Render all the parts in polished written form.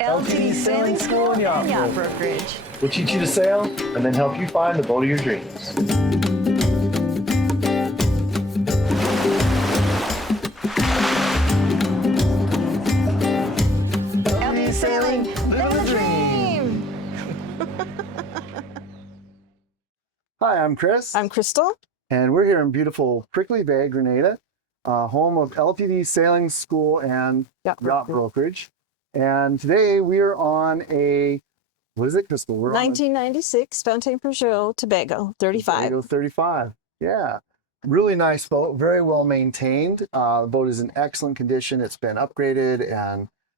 LTD Sailing School and Yacht Brokerage. We'll teach you to sail and then help you find the boat of your dreams. LTD Sailing, live the dream. Hi, I'm Chris. I'm Crystal. And we're here in beautiful Prickly Bay, Grenada, home of LTD Sailing School and Yacht Brokerage. And today we are on a, what is it, Crystal? We're 1996 Fountaine Pajot Tobago 35. Tobago 35. Yeah. Really nice boat, very well maintained. The boat is in excellent condition. It's been upgraded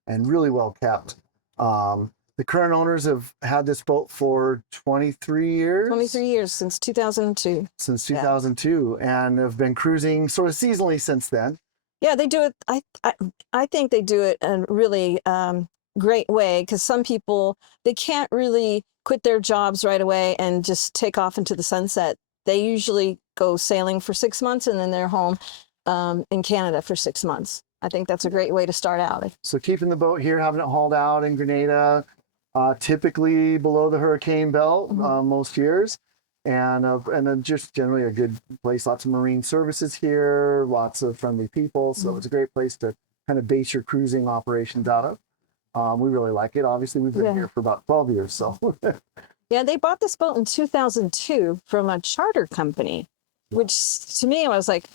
and really well kept. The current owners have had this boat for 23 years. 23 years, since 2002. Since 2002, and have been cruising sort of seasonally since then. Yeah, they do it. I think they do it in a really great way, because some people, they can't really quit their jobs right away and just take off into the sunset. They usually go sailing for 6 months and then they're home in Canada for 6 months. I think that's a great way to start out. So keeping the boat here, having it hauled out in Grenada, typically below the hurricane belt most years, and then just generally a good place. Lots of marine services here, lots of friendly people, so it's a great place to kind of base your cruising operations out of. We really like it. Obviously, we've been here for about 12 years, so. Yeah, they bought this boat in 2002 from a charter company, which to me, I was like,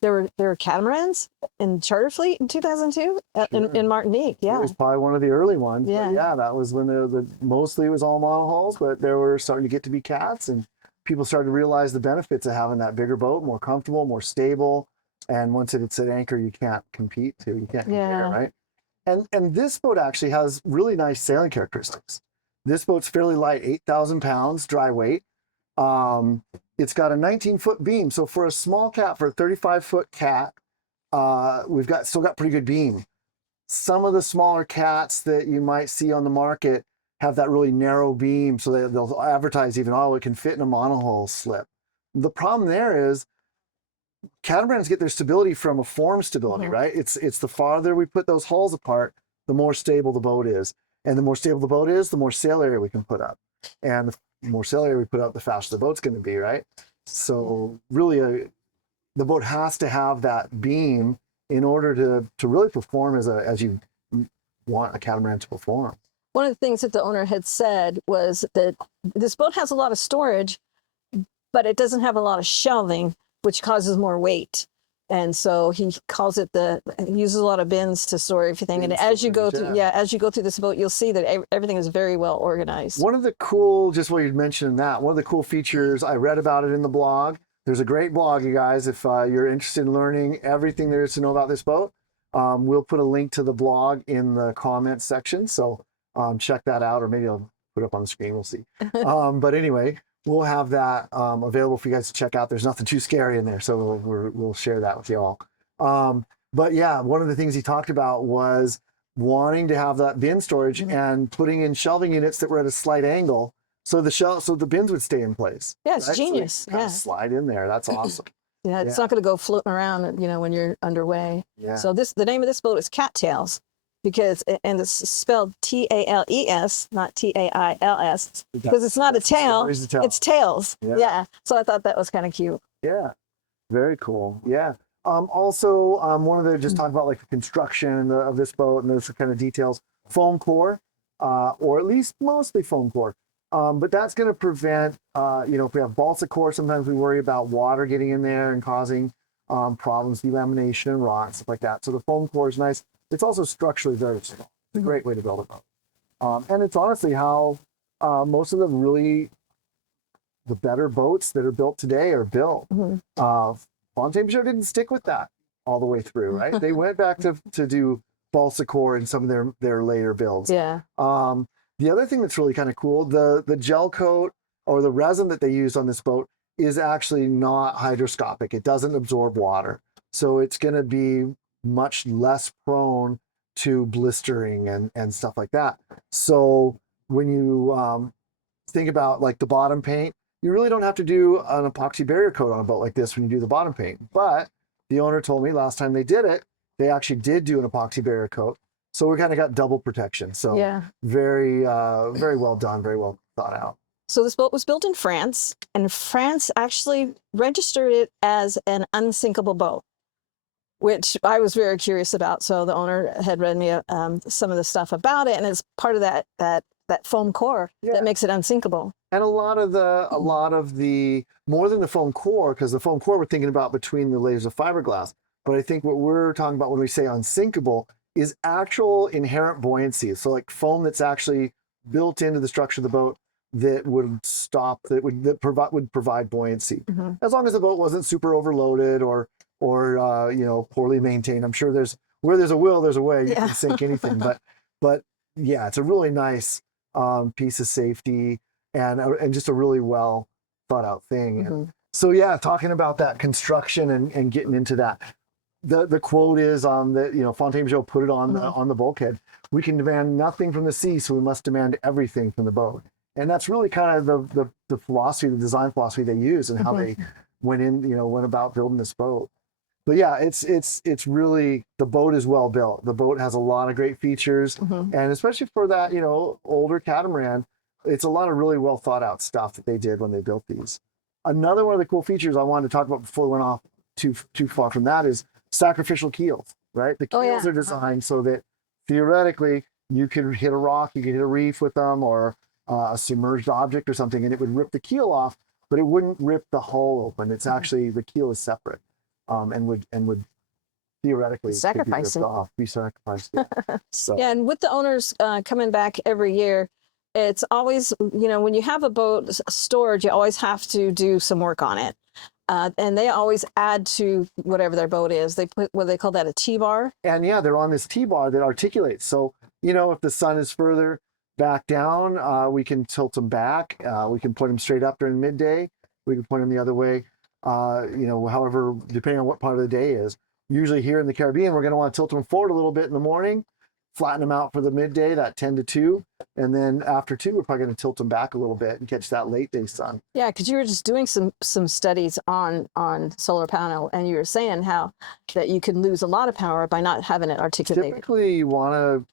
there were catamarans in charter fleet in 2002 in Martinique. Yeah, it was probably one of the early ones. Yeah, yeah, that was when mostly it was all monohulls, but there were starting to get to be cats, and people started to realize the benefits of having that bigger boat, more comfortable, more stable, and once it's at anchor, you can't compete too. You can't compare, right? And this boat actually has really nice sailing characteristics. This boat's fairly light, 8,000 pounds dry weight. It's got a 19-foot beam. So for a small cat, for a 35-foot cat, we've still got pretty good beam. Some of the smaller cats that you might see on the market have that really narrow beam, so they'll advertise even, oh, it can fit in a monohull slip. The problem there is catamarans get their stability from a form stability, right? It's the farther we put those hulls apart, the more stable the boat is. And the more stable the boat is, the more sail area we can put up. And the more sail area we put up, the faster the boat's going to be, right? So really, the boat has to have that beam in order to really perform as you want a catamaran to perform. One of the things that the owner had said was that this boat has a lot of storage, but it doesn't have a lot of shelving, which causes more weight. And so he calls it he uses a lot of bins to store everything. And as you go through, as you go through this boat, you'll see that everything is very well organized. One of the cool, just what you mentioned that, one of the cool features, I read about it in the blog. There's a great blog, you guys, if you're interested in learning everything there is to know about this boat. We'll put a link to the blog in the comments section. So check that out, or maybe I'll put it up on the screen, we'll see. But anyway, we'll have that available for you guys to check out. There's nothing too scary in there, so we'll share that with you all. But yeah, one of the things he talked about was wanting to have that bin storage and putting in shelving units that were at a slight angle, so the bins would stay in place. Yeah, it's genius. So kind of slide in there. That's awesome. Yeah, it's not going to go floating around, when you're underway. Yeah. So the name of this boat is Cattails. And it's spelled T-A-L-E-S, not T-A-I-L-S, because it's not a tail, it's tails. Yeah. So I thought that was kind of cute. Yeah. Very cool. Yeah. Also, one of the, just talk about like the construction of this boat and those kind of details, foam core, or at least mostly foam core. But that's going to prevent, if we have balsa core, sometimes we worry about water getting in there and causing problems, delamination and rot, stuff like that. So the foam core is nice. It's also structurally very strong. It's a great way to build a boat. And it's honestly how most of the better boats that are built today are built. Fountaine Pajot didn't stick with that all the way through, right? They went back to do balsa core in some of their later builds. Yeah. The other thing that's really kind of cool, the gel coat or the resin that they used on this boat is actually not hydroscopic. It doesn't absorb water. So it's going to be much less prone to blistering and stuff like that. So when you think about like the bottom paint, you really don't have to do an epoxy barrier coat on a boat like this when you do the bottom paint. But the owner told me last time they did it, they actually did do an epoxy barrier coat. So we kind of got double protection. So Yeah. very well done, very well thought out. So this boat was built in France, and France actually registered it as an unsinkable boat, which I was very curious about. So the owner had read me some of the stuff about it, and it's part of that foam core that makes it unsinkable. And a lot of the more than the foam core, because the foam core we're thinking about between the layers of fiberglass. But I think what we're talking about when we say unsinkable is actual inherent buoyancy. So like foam that's actually built into the structure of the boat that would provide buoyancy. As long as the boat wasn't super overloaded or poorly maintained. I'm sure where there's a will, there's a way. You can sink anything. But yeah, it's a really nice piece of safety and just a really well thought out thing. And so yeah, talking about that construction and getting into that. The quote is that Fountaine Pajot put it on the bulkhead. We can demand nothing from the sea, so we must demand everything from the boat. And that's really kind of the philosophy, the design philosophy they use and how they went about building this boat. But yeah, it's really, the boat is well built. The boat has a lot of great features, and especially for that older catamaran, it's a lot of really well thought out stuff that they did when they built these. Another one of the cool features I wanted to talk about before we went off too far from that is sacrificial keels. Right, the keels are designed so that theoretically you could hit a rock, you could hit a reef with them, or a submerged object or something, and it would rip the keel off, but it wouldn't rip the hull open. It's actually, the keel is separate, and would theoretically be sacrificed. Yeah. So. Yeah, and with the owners coming back every year, it's always, when you have a boat stored, you always have to do some work on it. And they always add to whatever their boat is. They put, what they call that, a T-bar. And yeah, they're on this T-bar that articulates. So, if the sun is further back down, we can tilt them back. We can point them straight up during midday. We can point them the other way. However, depending on what part of the day is. Usually here in the Caribbean, we're going to want to tilt them forward a little bit in the morning, flatten them out for the midday, that 10 to 2. And then after 2, we're probably going to tilt them back a little bit and catch that late day sun. Yeah, because you were just doing some studies on solar panel, and you were saying how that you can lose a lot of power by not having it articulated. Typically, you want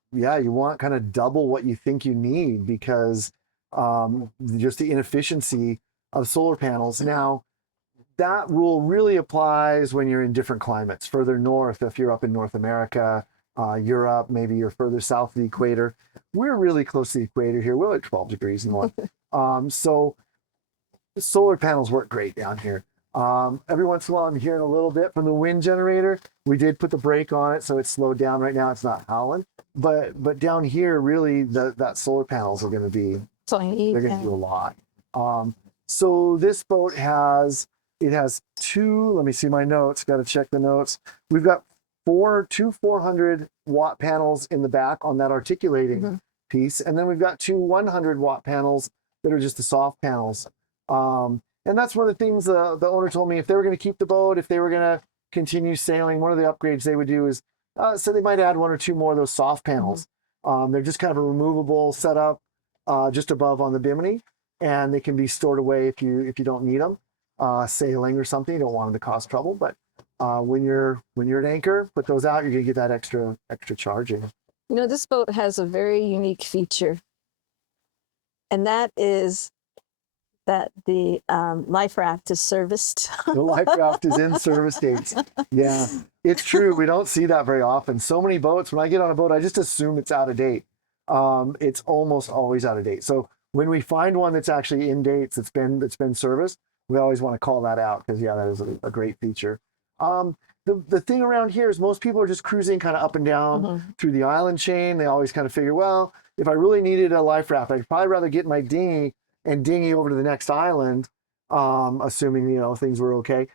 kind of double what you think you need, because just the inefficiency of solar panels. Now, that rule really applies when you're in different climates. Further north, if you're up in North America, Europe, maybe you're further south of the equator. We're really close to the equator here. We're like 12 degrees north. So solar panels work great down here. Every once in a while, I'm hearing a little bit from the wind generator. We did put the brake on it, so it's slowed down right now. It's not howling. But down here, really, that solar panels are going to be, they're going to do a lot. So this boat has 2, let me see my notes, got to check the notes. We've got two 400 watt panels in the back on that articulating piece. And then we've got 2 100 watt panels that are just the soft panels. And that's one of the things the owner told me, if they were going to keep the boat, if they were going to continue sailing, one of the upgrades they would do is, so they might add 1 or 2 more of those soft panels. They're just kind of a removable setup just above on the bimini, and they can be stored away if you don't need them. Sailing or something, you don't want them to cause trouble, but when you're at anchor, put those out, you're gonna get that extra charging. This boat has a very unique feature, and that is that the life raft is serviced. The life raft is in service dates. Yeah, it's true. We don't see that very often. So many boats, when I get on a boat, I just assume it's out of date. It's almost always out of date. So when we find one that's actually in dates, that's been serviced, we always want to call that out, because that is a great feature. The thing around here is most people are just cruising kind of up and down through the island chain. They always kind of figure, well, if I really needed a life raft, I'd probably rather get my dinghy and dinghy over to the next island, assuming things were okay,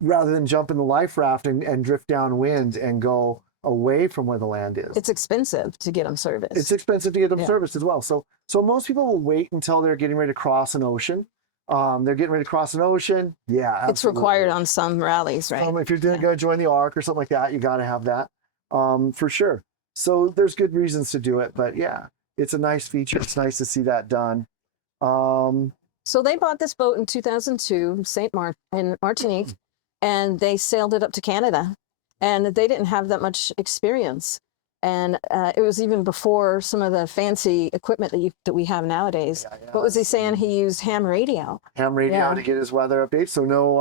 rather than jump in the life raft and drift downwind and go away from where the land is. It's expensive to get them serviced. It's expensive to get them serviced as well. So most people will wait until they're getting ready to cross an ocean. They're getting ready to cross an ocean. Yeah, absolutely. It's required on some rallies, right? If you're going to join the ARC or something like that, you got to have that for sure. So there's good reasons to do it, but yeah, it's a nice feature. It's nice to see that done. So they bought this boat in 2002, in Martinique, and they sailed it up to Canada, and they didn't have that much experience. And it was even before some of the fancy equipment that we have nowadays. Yeah, What was he saying? He used ham radio. Ham radio Yeah. to get his weather updates. So no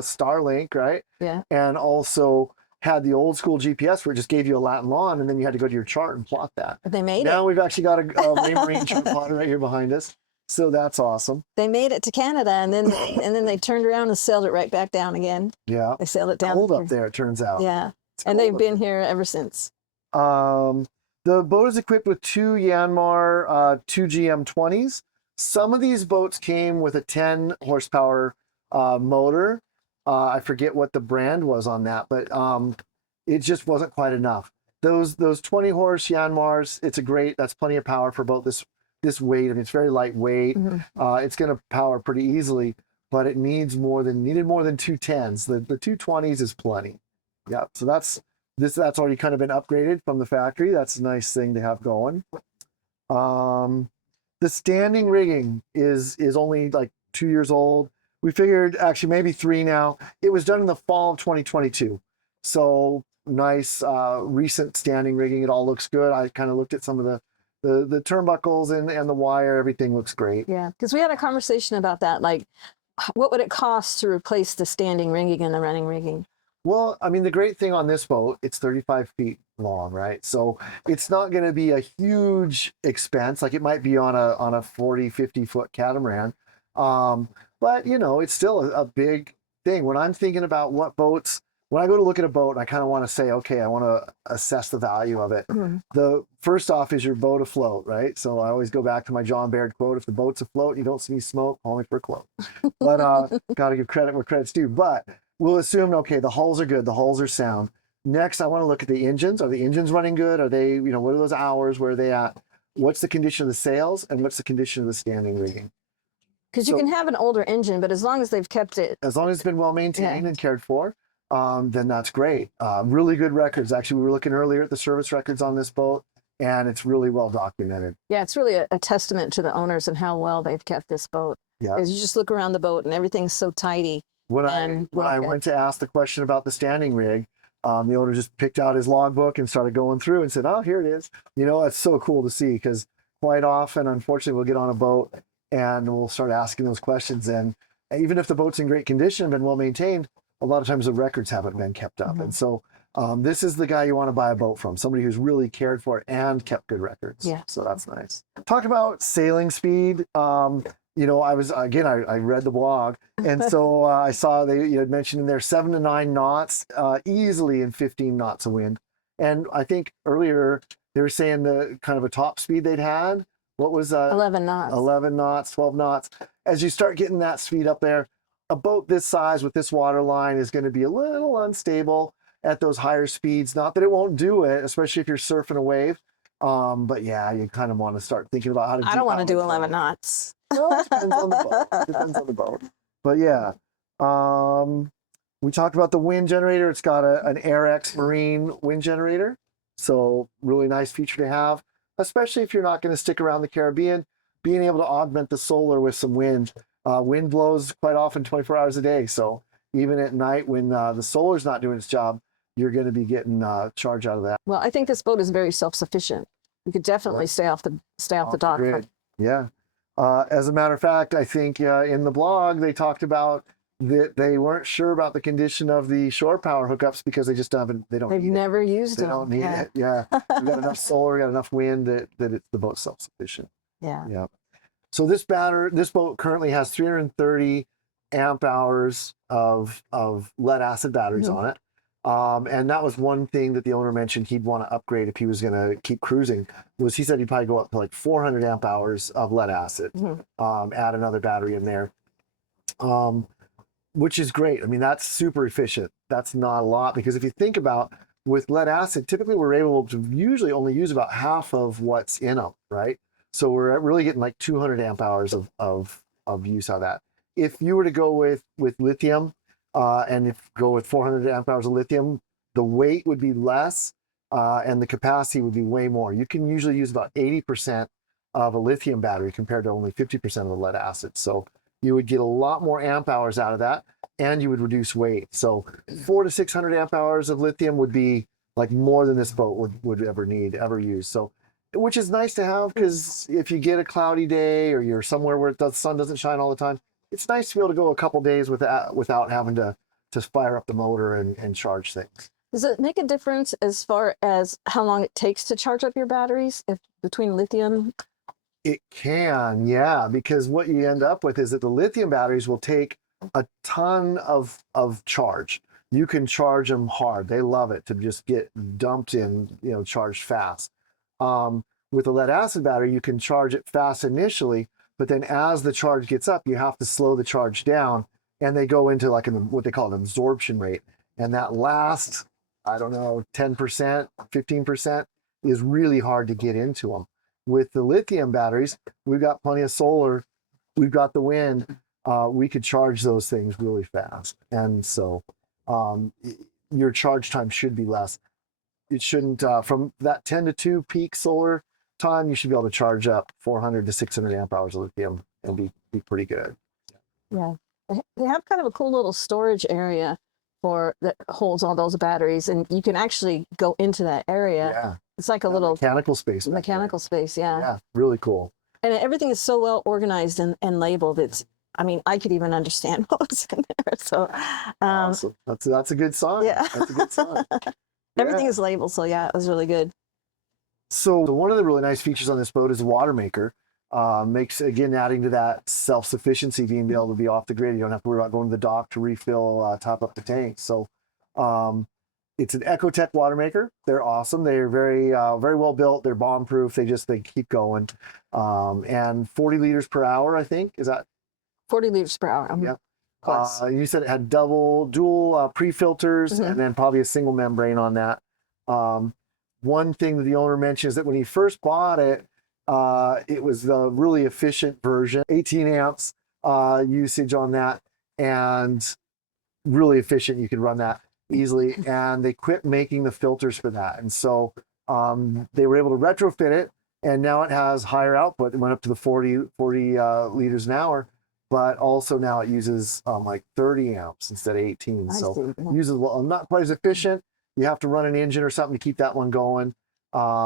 Starlink, right? Yeah. And also had the old school GPS where it just gave you a lat and long, and then you had to go to your chart and plot that. But they made it. Now we've actually got a Raymarine chart plotter right here behind us. So that's awesome. They made it to Canada, and then they turned around and sailed it right back down again. Yeah. They sailed it down. Cold up there, it turns out. Yeah. It's And cold they've up been here ever since. The boat is equipped with 2 Yanmar 2 GM20s. Some of these boats came with a 10 horsepower motor. I forget what the brand was on that, but it just wasn't quite enough. Those 20 horse Yanmars, that's plenty of power for a boat this weight. I mean, it's very lightweight. It's going to power pretty easily, but it needed more than 2 10s. The 2 20s is plenty. Yeah, so that's already kind of been upgraded from the factory. That's a nice thing to have going. The standing rigging is only like 2 years old. We figured actually maybe 3 now. It was done in the fall of 2022. So nice recent standing rigging. It all looks good. I kind of looked at some of the turnbuckles and the wire. Everything looks great. Yeah, because we had a conversation about that. Like, what would it cost to replace the standing rigging and the running rigging? Well, I mean, the great thing on this boat, it's 35 feet long, right? So it's not going to be a huge expense like it might be on a 40, 50 foot catamaran. But, it's still a big thing. When I'm thinking about when I go to look at a boat, I kind of want to say, okay, I want to assess the value of it. The first off is your boat afloat, right? So I always go back to my John Baird quote: if the boat's afloat and you don't see smoke, call me for a quote. But got to give credit where credit's due. But we'll assume, okay, the hulls are good, the hulls are sound. Next, I want to look at the engines. Are the engines running good? Are they, what are those hours? Where are they at? What's the condition of the sails? And what's the condition of the standing rigging? Because you can have an older engine, but as long as they've kept it. As long as it's been well maintained and cared for, then that's great. Really good records. Actually, we were looking earlier at the service records on this boat, and it's really well documented. Yeah, it's really a testament to the owners and how well they've kept this boat. Yeah. Because you just look around the boat and everything's so tidy. When I went to ask the question about the standing rig, the owner just picked out his logbook and started going through and said, oh, here it is. It's so cool to see, because quite often, unfortunately, we'll get on a boat and we'll start asking those questions. And even if the boat's in great condition and been well maintained, a lot of times the records haven't been kept up. And so this is the guy you want to buy a boat from, somebody who's really cared for it and kept good records. Yeah. So that's nice. Talk about sailing speed. I read the blog, and so I saw you had mentioned in there 7 to 9 knots, easily in 15 knots of wind. And I think earlier they were saying the kind of a top speed they'd had. What was 11 knots. 11 knots, 12 knots. As you start getting that speed up there, a boat this size with this water line is going to be a little unstable at those higher speeds. Not that it won't do it, especially if you're surfing a wave. But yeah, you kind of want to start thinking about how to. I don't want to do 11 knots. Well, it depends on the boat. Depends on the boat. But yeah, we talked about the wind generator. It's got an AirX Marine wind generator. So really nice feature to have, especially if you're not going to stick around the Caribbean. Being able to augment the solar with some wind. Wind blows quite often 24 hours a day. So even at night when the solar's not doing its job, you're going to be getting charge out of that. Well, I think this boat is very self-sufficient. You could definitely stay off the dock. Grid. Yeah. As a matter of fact, I think in the blog they talked about that they weren't sure about the condition of the shore power hookups because they just don't. They've never used them. They don't need it. Yeah. We've got enough solar, got enough wind that the boat's self-sufficient. Yeah. Yeah. So this boat currently has 330 amp hours of lead acid batteries on it. And that was one thing that the owner mentioned he'd want to upgrade if he was going to keep cruising. Was he said he'd probably go up to like 400 amp hours of lead acid, add another battery in there, which is great. I mean, that's super efficient. That's not a lot, because if you think about with lead acid, typically we're able to usually only use about half of what's in them, right? So we're really getting like 200 amp hours of use out of that. If you were to go with lithium, and if you go with 400 amp hours of lithium, the weight would be less, and the capacity would be way more. You can usually use about 80% of a lithium battery compared to only 50% of the lead acid. So you would get a lot more amp hours out of that, and you would reduce weight. So 400 to 600 amp hours of lithium would be like more than this boat would ever use. So, which is nice to have, because if you get a cloudy day or you're somewhere where the sun doesn't shine all the time, it's nice to be able to go a couple days without having to fire up the motor and charge things. Does it make a difference as far as how long it takes to charge up your batteries if between lithium? It can, yeah, because what you end up with is that the lithium batteries will take a ton of charge. You can charge them hard. They love it to just get dumped in, charged fast. With a lead acid battery, you can charge it fast initially, but then as the charge gets up, you have to slow the charge down, and they go into like what they call an absorption rate. And that last, I don't know, 10%, 15% is really hard to get into them. With the lithium batteries, we've got plenty of solar, we've got the wind, we could charge those things really fast. And so your charge time should be less. It shouldn't, from that 10 to 2 peak solar time, you should be able to charge up 400 to 600 amp hours of lithium and be pretty good. Yeah, they have kind of a cool little storage area that holds all those batteries, and you can actually go into that area. Yeah. It's like a little mechanical space. Mechanical space, yeah. Yeah, really cool. And everything is so well organized and labeled. I could even understand what was in there. So awesome. That's a good sign. Yeah. That's a good sign. Everything is labeled, so yeah, it was really good. So one of the really nice features on this boat is a water maker. Makes, again, adding to that self-sufficiency, being able to be off the grid. You don't have to worry about going to the dock to refill, top up the tank. So it's an Ecotech water maker. They're awesome. They're very well built. They're bomb proof. They keep going. And 40 liters per hour, I think. Is that 40 liters per hour? Yeah. You said it had dual pre-filters, and then probably a single membrane on that. One thing that the owner mentioned is that when he first bought it, it was the really efficient version, 18 amps usage on that, and really efficient. You could run that easily, and they quit making the filters for that. And so they were able to retrofit it, and now it has higher output. It went up to the 40 liters an hour, but also now it uses like 30 amps instead of 18. So uses not quite as efficient. You have to run an engine or something to keep that one going.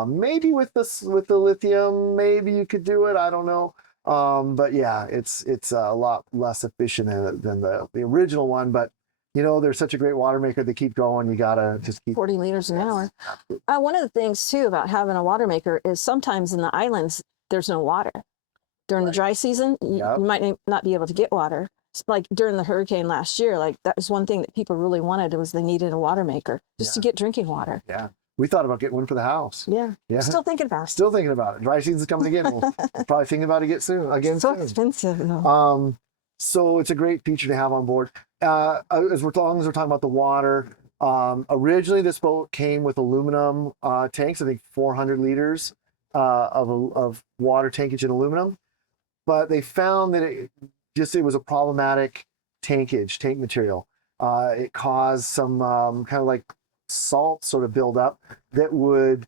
Maybe with the lithium, maybe you could do it. I don't know. But yeah, it's a lot less efficient than the original one. But they're such a great water maker. They keep going. You gotta just keep 40 liters an hour. One of the things too about having a water maker is sometimes in the islands there's no water during the dry season. You might not be able to get water. Like during the hurricane last year, like that was one thing that people really wanted, was they needed a water maker just to get drinking water. Yeah. We thought about getting one for the house. Yeah. Still thinking about it. Still thinking about it. Dry season's coming again. We'll probably thinking about it again so soon. Expensive. No. So it's a great feature to have on board. As long as we're talking about the water, originally this boat came with aluminum tanks. I think 400 liters of water tankage in aluminum, but they found that it was a problematic tank material. It caused some kind of like salt sort of build up that would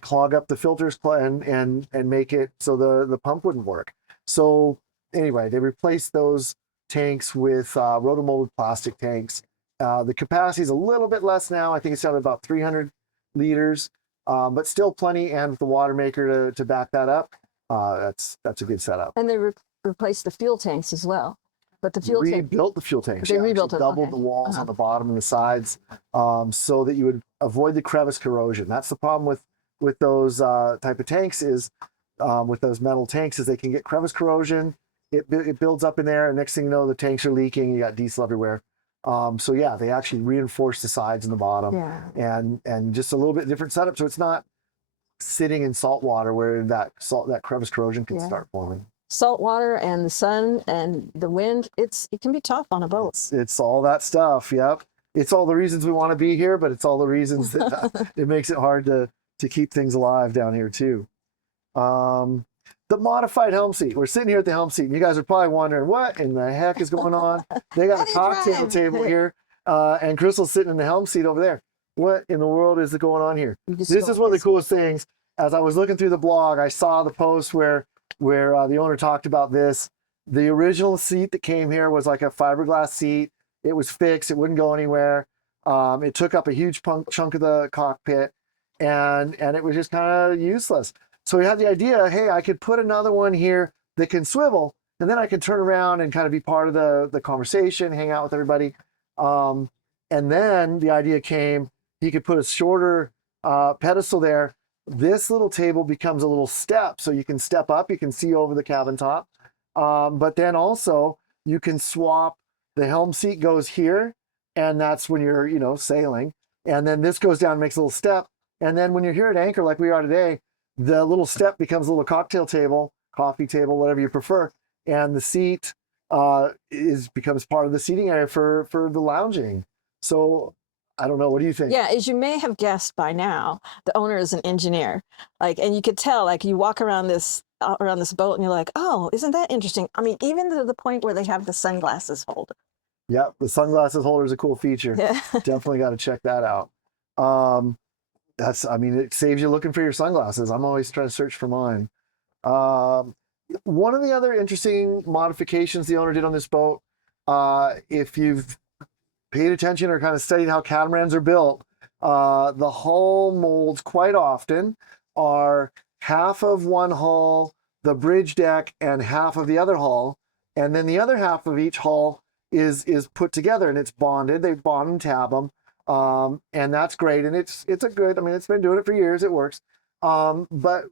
clog up the filters and make it so the pump wouldn't work. So anyway, they replaced those tanks with rotomolded plastic tanks. The capacity is a little bit less now. I think it's down to about 300 liters, but still plenty. And with the water maker to back that up, that's a good setup. And they replaced the fuel tanks as well. But the fuel rebuilt the fuel tanks. They rebuilt it. Doubled the walls on the bottom and the sides, so that you would avoid the crevice corrosion. That's the problem with those type of tanks is with those metal tanks is they can get crevice corrosion. It builds up in there, and next thing you know, the tanks are leaking. You got diesel everywhere. So yeah, they actually reinforce the sides and the bottom, and just a little bit different setup. So it's not sitting in salt water where that crevice corrosion can start forming. Salt water and the sun and the wind, it can be tough on a boat. It's all that stuff. Yep. It's all the reasons we want to be here, but it's all the reasons that it makes it hard to keep things alive down here too. The modified helm seat. We're sitting here at the helm seat, and you guys are probably wondering what in the heck is going on. They got a cocktail table here, and Crystal's sitting in the helm seat over there. What in the world is going on here? This is one of the coolest things. As I was looking through the blog, I saw the post where the owner talked about this. The original seat that came here was like a fiberglass seat. It was fixed. It wouldn't go anywhere. It took up a huge chunk of the cockpit, and it was just kind of useless. So we had the idea, hey, I could put another one here that can swivel, and then I can turn around and kind of be part of the conversation, hang out with everybody. And then the idea came, you could put a shorter pedestal there. This little table becomes a little step, so you can step up, you can see over the cabin top. But then also you can swap, the helm seat goes here, and that's when you're, sailing. And then this goes down and makes a little step. And then when you're here at anchor, like we are today, the little step becomes a little cocktail table, coffee table, whatever you prefer. And the seat becomes part of the seating area for the lounging. So I don't know. What do you think? Yeah, as you may have guessed by now, the owner is an engineer. And you could tell, you walk around this boat and you're like, oh, isn't that interesting? I mean, even to the point where they have the sunglasses holder. Yep, the sunglasses holder is a cool feature. Yeah. Definitely got to check that out. It saves you looking for your sunglasses. I'm always trying to search for mine. One of the other interesting modifications the owner did on this boat, if you've paid attention or kind of studied how catamarans are built, the hull molds quite often are half of one hull, the bridge deck, and half of the other hull. And then the other half of each hull is put together and it's bonded. They bond and tab them. And that's great. And it's a good, it's been doing it for years. It works. But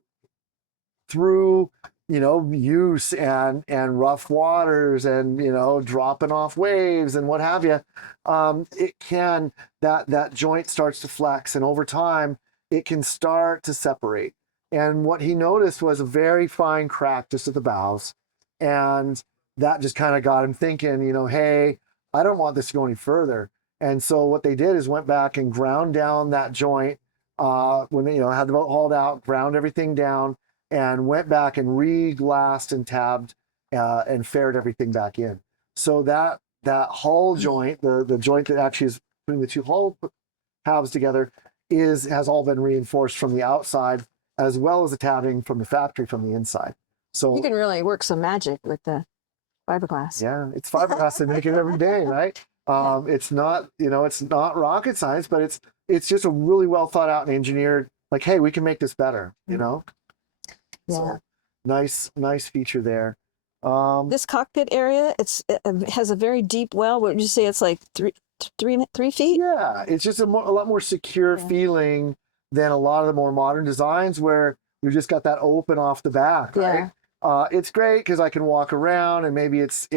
through, use and rough waters and, dropping off waves and what have you, that joint starts to flex, and over time it can start to separate. And what he noticed was a very fine crack just at the bows. And that just kind of got him thinking, hey, I don't want this to go any further. And so what they did is went back and ground down that joint when they, had the boat hauled out, ground everything down, and went back and re-glassed and tabbed and faired everything back in. So that hull joint, the joint that actually is putting the two hull halves together, has all been reinforced from the outside, as well as the tabbing from the factory from the inside. So you can really work some magic with the fiberglass. Yeah, it's fiberglass. They make it every day, right? It's not, it's not rocket science, but it's just a really well thought out and engineered. Like, hey, we can make this better, Yeah. So, nice feature there. This cockpit area, it has a very deep well. Would you say it's like 3 feet? Yeah, it's just a lot more secure feeling than a lot of the more modern designs where you just got that open off the back, right? It's great because I can walk around and maybe it's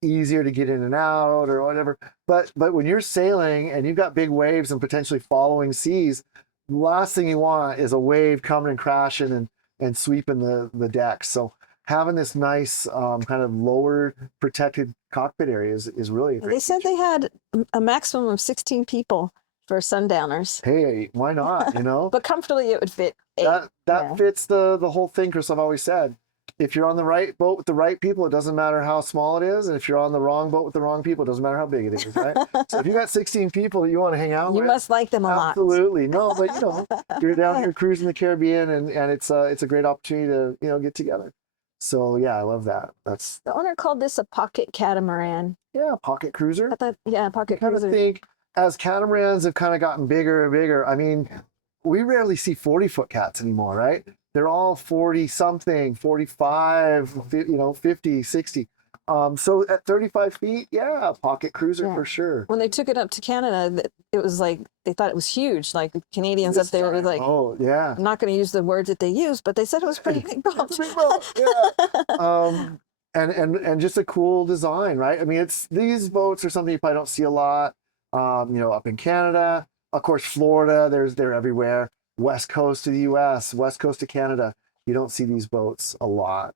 easier to get in and out or whatever. But when you're sailing and you've got big waves and potentially following seas, the last thing you want is a wave coming and crashing and sweeping the deck. So having this nice kind of lower protected cockpit area is really a great They said feature. they had a maximum of 16 people for sundowners. Hey, why not? But comfortably it would fit 8. That fits the whole thing, Chris. I've always said, if you're on the right boat with the right people, it doesn't matter how small it is. And if you're on the wrong boat with the wrong people, it doesn't matter how big it is, right? So if you got 16 people that you want to hang out with, You must like them a lot. absolutely. No, but you're down here cruising the Caribbean, and it's a great opportunity to get together. So yeah, I love that. That's The owner called this a pocket catamaran. pocket cruiser. I thought, pocket I kind of cruiser. think as catamarans have kind of gotten bigger and bigger, we rarely see 40-foot cats anymore, right? They're all 40 something, 45, 50, 60. So at 35 feet, pocket cruiser for sure. When they took it up to Canada, it was like, they thought it was huge. Like Canadians up there were like, oh yeah. I'm not going to use the words that they used, but they said it was pretty big boat. Big boat, yeah. And just a cool design, right? These boats are something you probably don't see a lot. Up in Canada, of course, Florida, they're everywhere. West coast of the US, west coast of Canada, you don't see these boats a lot.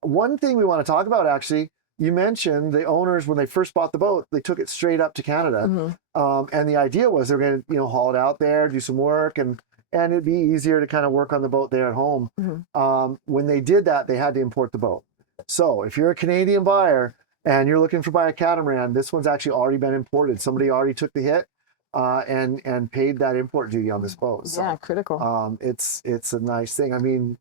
One thing we want to talk about, actually, you mentioned the owners, when they first bought the boat, they took it straight up to Canada. Mm-hmm. And the idea was they're going to, haul it out there, do some work, and it'd be easier to kind of work on the boat there at home. Mm-hmm. When they did that, they had to import the boat. So if you're a Canadian buyer and you're looking for buy a catamaran, this one's actually already been imported. Somebody already took the hit and paid that import duty on this boat. So, critical. it's a nice thing.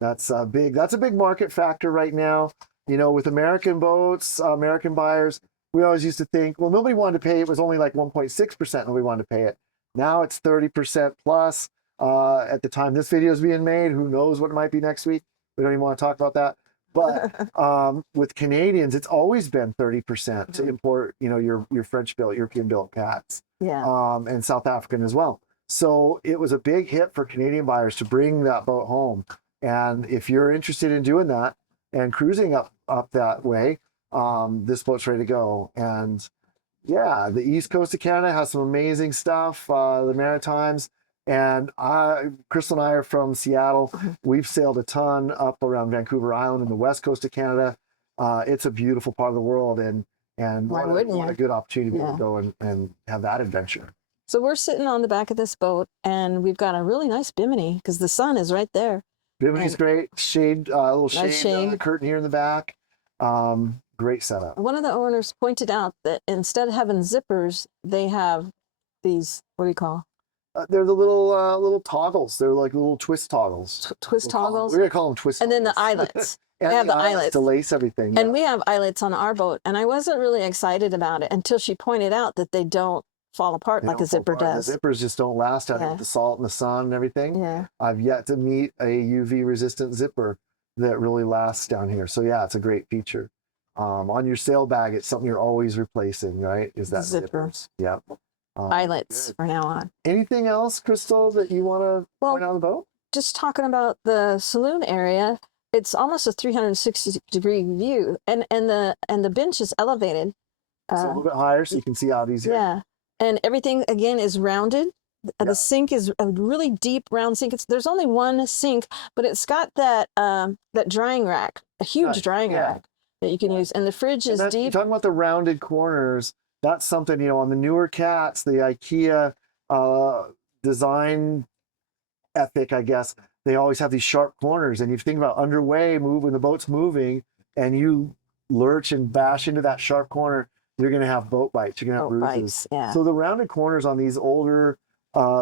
That's a big market factor right now. With American boats, American buyers, we always used to think, well, nobody wanted to pay. It was only like 1.6% nobody wanted to pay it. Now it's 30% plus. At the time this video is being made, who knows what it might be next week. We don't even want to talk about that. But with Canadians, it's always been 30% to import, you know, your French-built, European-built cats, and South African as well. So it was a big hit for Canadian buyers to bring that boat home. And if you're interested in doing that and cruising up that way, this boat's ready to go. And yeah, the East Coast of Canada has some amazing stuff. The Maritimes. And Crystal and I are from Seattle. We've sailed a ton up around Vancouver Island in the west coast of Canada. It's a beautiful part of the world, and what a good opportunity to go and have that adventure. So we're sitting on the back of this boat, and we've got a really nice bimini because the sun is right there. Bimini's great. Shade, a little shade curtain here in the back. Great setup. One of the owners pointed out that instead of having zippers, they have these, what do you call? They're the little toggles. They're like little twist toggles. Twist toggles? We're going to call them twist toggles. And then the eyelets. They have the eyelets to lace everything. And we have eyelets on our boat. And I wasn't really excited about it until she pointed out that they don't fall apart like a zipper does. The zippers just don't last out with the salt and the sun and everything. Yeah. I've yet to meet a UV resistant zipper that really lasts down here. So yeah, it's a great feature. On your sail bag, it's something you're always replacing, right? Is that zipper? Yep. Eyelets from now on. Anything else, Crystal, that you want to point out on the boat? Just talking about the saloon area, it's almost a 360-degree view, and the bench is elevated. It's a little bit higher, so you can see out easier. Yeah, and everything again is rounded. The sink is a really deep round sink. There's only one sink, but it's got that that drying rack, a huge drying rack that you can use, and the fridge is deep. Talking about the rounded corners. That's something, you know, on the newer cats, the IKEA design ethic, I guess, they always have these sharp corners. And you think about underway, when the boat's moving and you lurch and bash into that sharp corner, you're going to have boat bites. You're going to have bruises. So the rounded corners on these older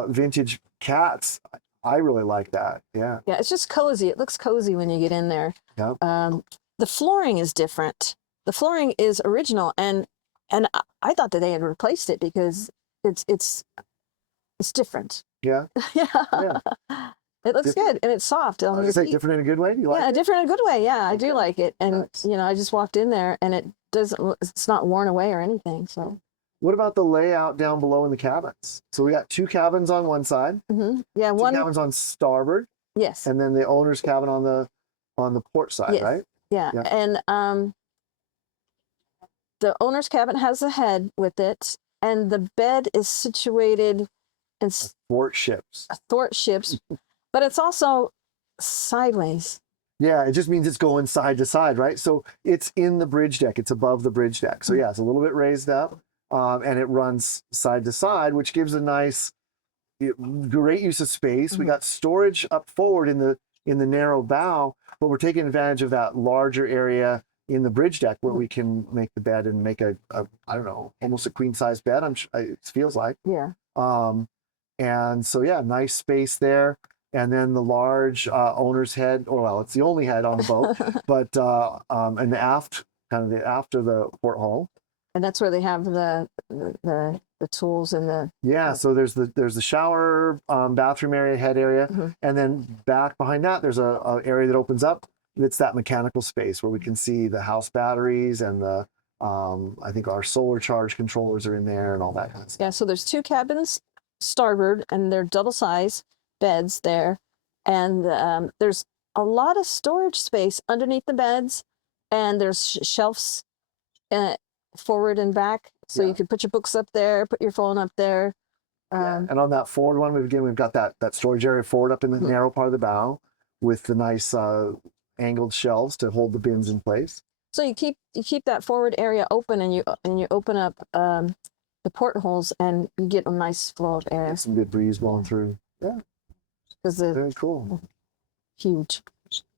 vintage cats, I really like that. Yeah. Yeah, it's just cozy. It looks cozy when you get in there. Yep. The flooring is different. The flooring is original, and I thought that they had replaced it because it's different. Yeah. Yeah. It looks good, and it's soft. I was say different in a good way. Do you like it? Yeah, different in a good way. Yeah, I do like it. And you know, I just walked in there, and it's not worn away or anything. So. What about the layout down below in the cabins? So we got 2 cabins on one side. Yeah, 2 cabins on starboard. Yes. And then the owner's cabin on the port side, right? Yeah. And the owner's cabin has a head with it, and the bed is situated in thwartships. But it's also sideways. Yeah, it just means it's going side to side, right? So it's in the bridge deck. It's above the bridge deck. So yeah, it's a little bit raised up, and it runs side to side, which gives a nice, great use of space. We got storage up forward in the narrow bow, but we're taking advantage of that larger area in the bridge deck where we can make the bed and make a I don't know, almost a queen size bed. It feels like. Yeah. And so yeah, nice space there. And then the large owner's head, or well, it's the only head on the boat, but an aft, kind of the after the porthole. And that's where they have the tools and the. Yeah, so there's the shower, bathroom area, head area, and then back behind that there's a area that opens up. It's that mechanical space where we can see the house batteries and the I think our solar charge controllers are in there and all that kind of stuff. Yeah, so there's 2 cabins starboard, and they're double size beds there, and there's a lot of storage space underneath the beds, and there's shelves forward and back, so you could put your books up there, put your phone up there. And on that forward one, we've got that storage area forward up in the narrow part of the bow with the nice angled shelves to hold the bins in place. So you keep that forward area open, and you open up the portholes, and you get a nice flow of air. Get some good breeze blowing through. Yeah. Because very cool. Huge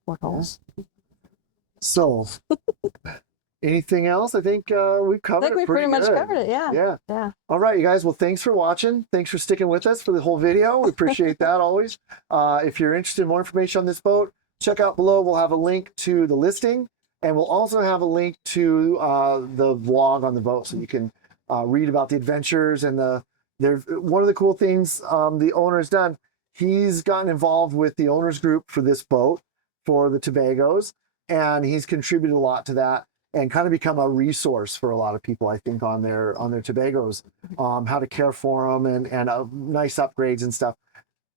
portholes. Yeah. So, anything else? I think we covered it. I think we pretty much covered it. Yeah. Yeah. All right, you guys. Well, thanks for watching. Thanks for sticking with us for the whole video. We appreciate that always. If you're interested in more information on this boat, check out below. We'll have a link to the listing. And we'll also have a link to the vlog on the boat, so you can read about the adventures and one of the cool things the owner has done. He's gotten involved with the owners group for this boat for the Tobagos, and he's contributed a lot to that and kind of become a resource for a lot of people, I think, on their Tobagos, how to care for them and nice upgrades and stuff.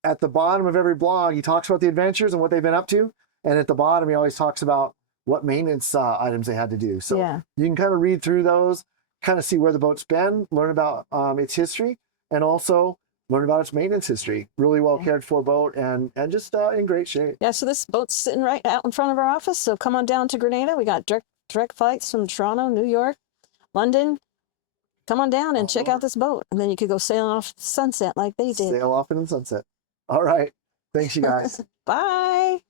At the bottom of every blog, he talks about the adventures and what they've been up to, and at the bottom, he always talks about what maintenance items they had to do. So you can kind of read through those, kind of see where the boat's been, learn about its history, and also learn about its maintenance history. Really well cared for boat and just in great shape. Yeah, so this boat's sitting right out in front of our office. So come on down to Grenada. We got direct flights from Toronto, New York, London. Come on down and check out this boat. And then you could go sailing off sunset like they did. Sail off into the sunset. All right. Thanks, you guys. Bye.